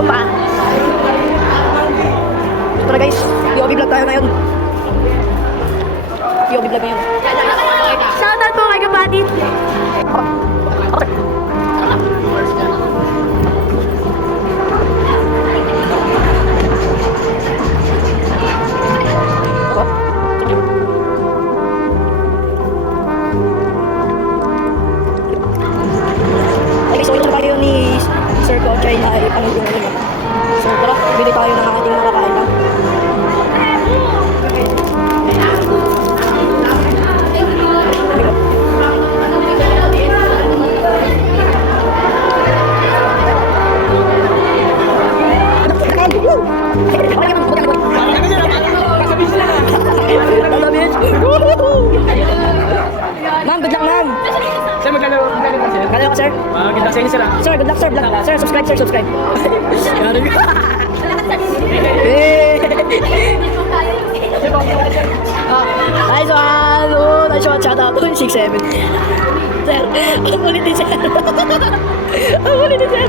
bomba. Tara guys, POV vlog tayo ngayon. POV vlog ngayon. Shoutout po kay kapatid. So ito tayo ni Sir Kochay na ipanood yung ano. So tara, bili tayo ng ating makakain lang. Ma'am, good luck ma'am. Sir, magkano ka, sir? Magkano ka, sir? Maganda sa inyo, sir. Sir, good luck, sir. Sir, subscribe, sir, subscribe. Nice one! Oh, nice one. Shout out. 6-7. Sir, ang ulit ni sir. Ang ulit ni sir.